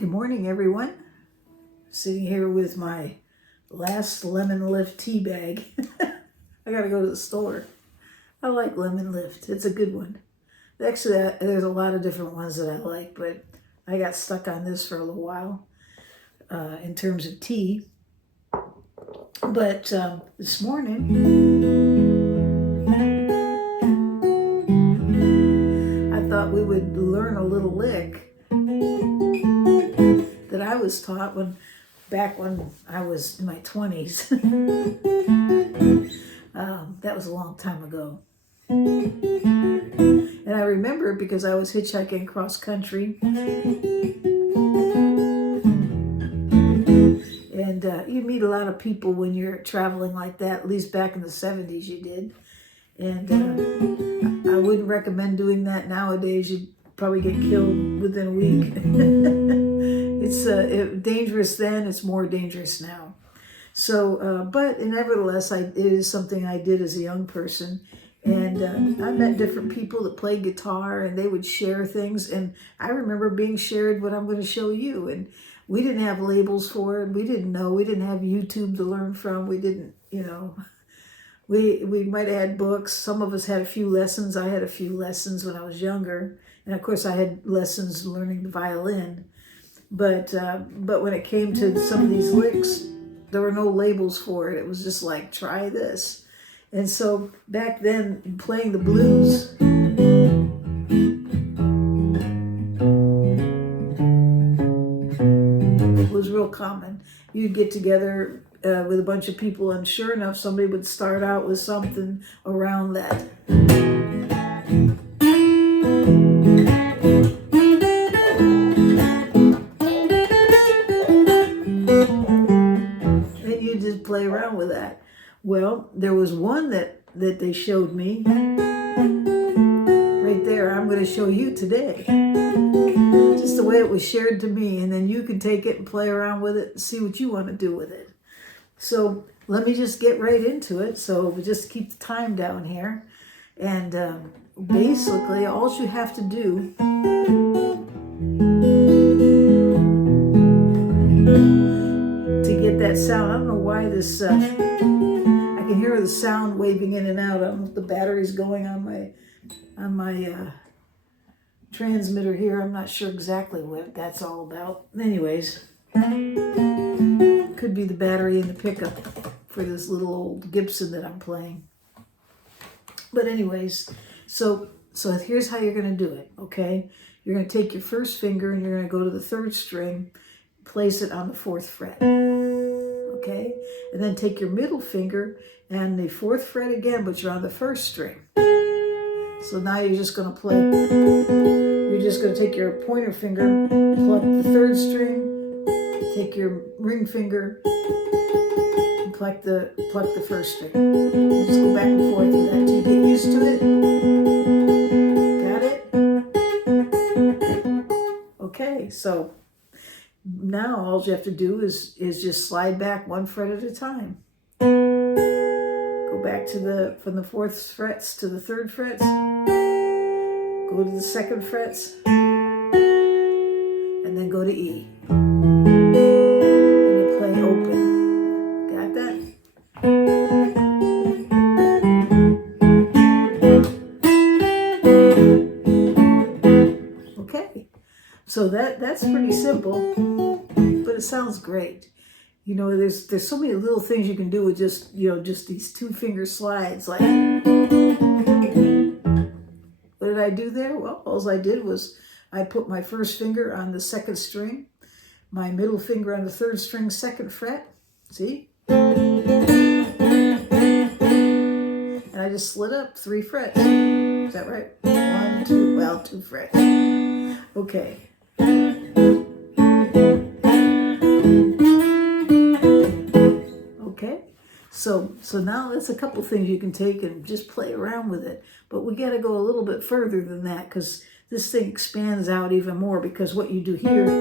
Good morning, everyone. Sitting here with my last Lemon Lift tea bag. I gotta go to the store. I like Lemon Lift. It's a good one. Actually, there's a lot of different ones that I like, but I got stuck on this for a little while in terms of tea. But this morning, I thought we would learn a little lick that I was taught back when I was in my 20s. That was a long time ago. And I remember it because I was hitchhiking cross country. And you meet a lot of people when you're traveling like that, at least back in the 70s you did. And I wouldn't recommend doing that nowadays. You'd probably get killed within a week. It's dangerous then, it's more dangerous now. So, but nevertheless, it is something I did as a young person. And I met different people that played guitar, and they would share things. And I remember being shared what I'm going to show you. And we didn't have labels for it. We didn't know. We didn't have YouTube to learn from. We didn't, we might have had books. Some of us had a few lessons. I had a few lessons when I was younger. And of course, I had lessons learning the violin. But when it came to some of these licks, there were no labels for it. It was just like, try this. And so back then, playing the blues, it was real common. You'd get together with a bunch of people, and sure enough, somebody would start out with something around that. Play around with that. Well, there was one that they showed me right there. I'm going to show you today. Just the way it was shared to me, and then you can take it and play around with it and see what you want to do with it. So let me just get right into it. So we just keep the time down here. And basically, all you have to do to get that sound, I don't know why this, I can hear the sound waving in and out. I don't know if the battery's going on my transmitter here. I'm not sure exactly what that's all about. Anyways, could be the battery in the pickup for this little old Gibson that I'm playing. But anyways, so here's how you're going to do it, okay? You're going to take your first finger and you're going to go to the third string, place it on the 4th fret, okay? And then take your middle finger and the 4th fret again, but you're on the 1st string. So now you're just going to play, you're just going to take your pointer finger, pluck the 3rd string, take your ring finger, and pluck the 1st string. You just go back and forth with that until you get used to it. Got it? Okay, so now all you have to do is just slide back 1 fret at a time. Go back to from the 4th frets to the 3rd frets. Go to the 2nd frets. And then go to E. And you play open. Got that? Okay. So that's pretty simple, but it sounds great. You know, there's so many little things you can do with just these 2-finger slides. Like, what did I do there? Well, all I did was I put my first finger on the 2nd string, my middle finger on the 3rd string, 2nd fret. See? And I just slid up 3 frets. Is that right? 1, 2, well, 2 frets. Okay. Okay, so now that's a couple things you can take and just play around with it. But we got to go a little bit further than that, because this thing expands out even more, because what you do here, you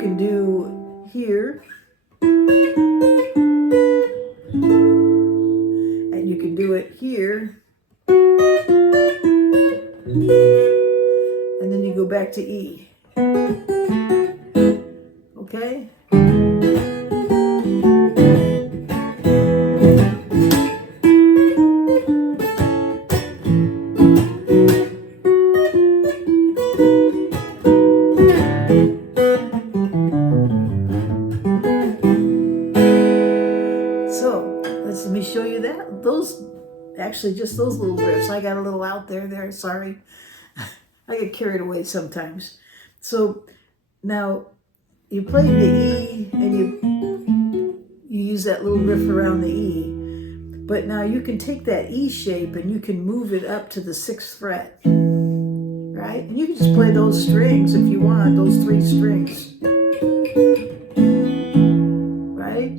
can do here, and you can do it here, and then you go back to E. Okay? So, let me show you that. Actually, just those little riffs. I got a little out there, sorry. I get carried away sometimes. So, now, you play the E, and you use that little riff around the E. But now you can take that E shape and you can move it up to the 6th fret. Right? And you can just play those strings if you want, those 3 strings. Right?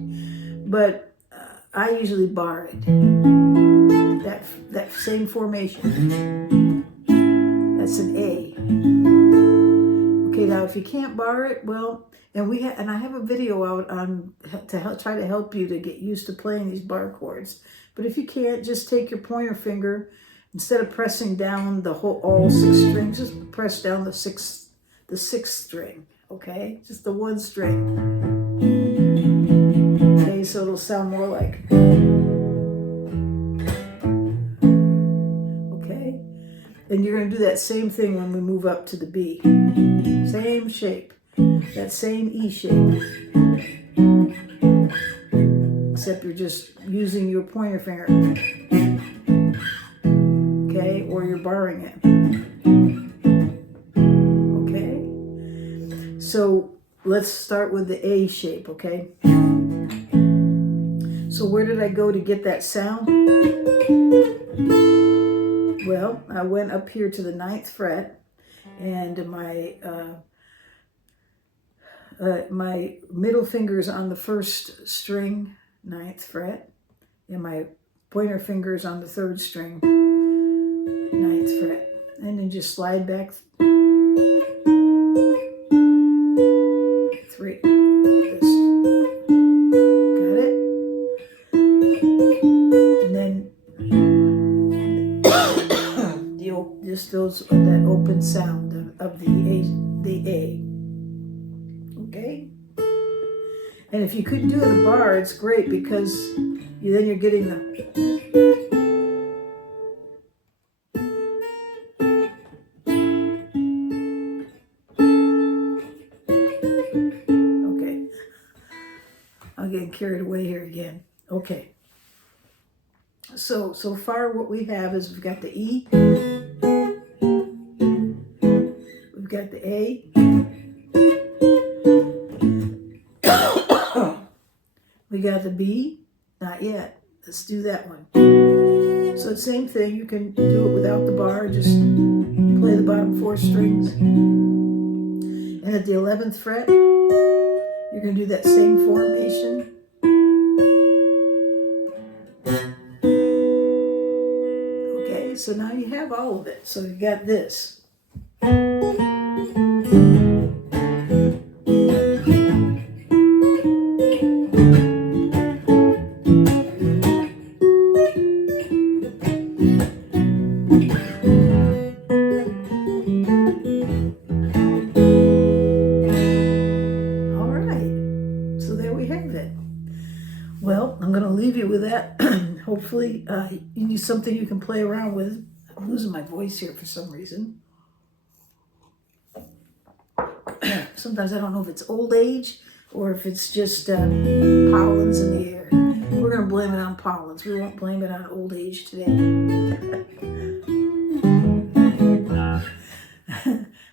But I usually bar it. That same formation. That's an A. Okay, now if you can't bar it, well, and I have a video out on try to help you to get used to playing these bar chords. But if you can't, just take your pointer finger, instead of pressing down all 6 strings, just press down the sixth string. Okay, just the 1 string. Okay, so it'll sound more like. Okay, and you're going to do that same thing when we move up to the B. Same shape, that same E shape, except you're just using your pointer finger, okay, or you're barring it, okay? So let's start with the A shape, okay? So where did I go to get that sound? Well, I went up here to the 9th fret, and my middle finger is on the 1st string, 9th fret, and my pointer finger is on the 3rd string, 9th fret. And then just slide back 3. Got it? And then just that open sound of the A. Okay? And if you couldn't do the bar, it's great because then you're getting the. Okay. I'm getting carried away here again. Okay. So far what we have is we've got the E, we've got the A, we got the B, not yet. Let's do that one. So the same thing, you can do it without the bar, just play the bottom 4 strings. And at the 11th fret, you're going to do that same formation. Okay, so now you have all of it. So you got this. Well, I'm going to leave you with that. Hopefully, you need something you can play around with. I'm losing my voice here for some reason. Sometimes I don't know if it's old age or if it's just pollen's in the air. We're going to blame it on pollens. We won't blame it on old age today.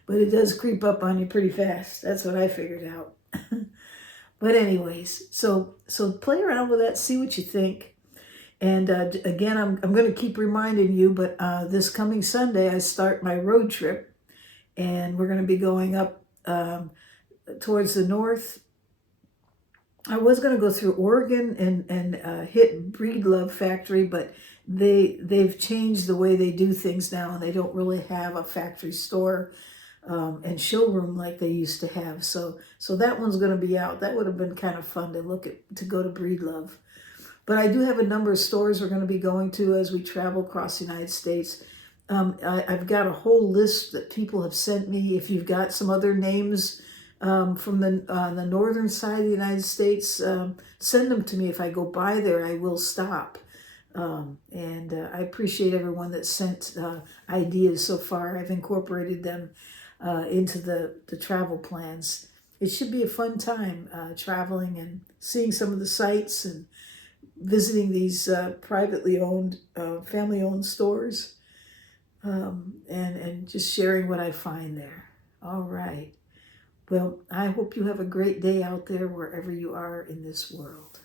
But it does creep up on you pretty fast. That's what I figured out. But anyways, so play around with that, see what you think. And again, I'm going to keep reminding you, but this coming Sunday, I start my road trip. And we're going to be going up towards the north. I was going to go through Oregon and hit Breedlove Factory, but they've changed the way they do things now, and they don't really have a factory store and showroom like they used to have. So that one's going to be out. That would have been kind of fun to go to Breedlove. But I do have a number of stores we're going to be going to as we travel across the United States. I've got a whole list that people have sent me. If you've got some other names from the northern side of the United States, send them to me. If I go by there, I will stop. And I appreciate everyone that sent ideas so far. I've incorporated them into the travel plans. It should be a fun time traveling and seeing some of the sites and visiting these privately owned, family-owned stores, and just sharing what I find there. All right. Well, I hope you have a great day out there wherever you are in this world.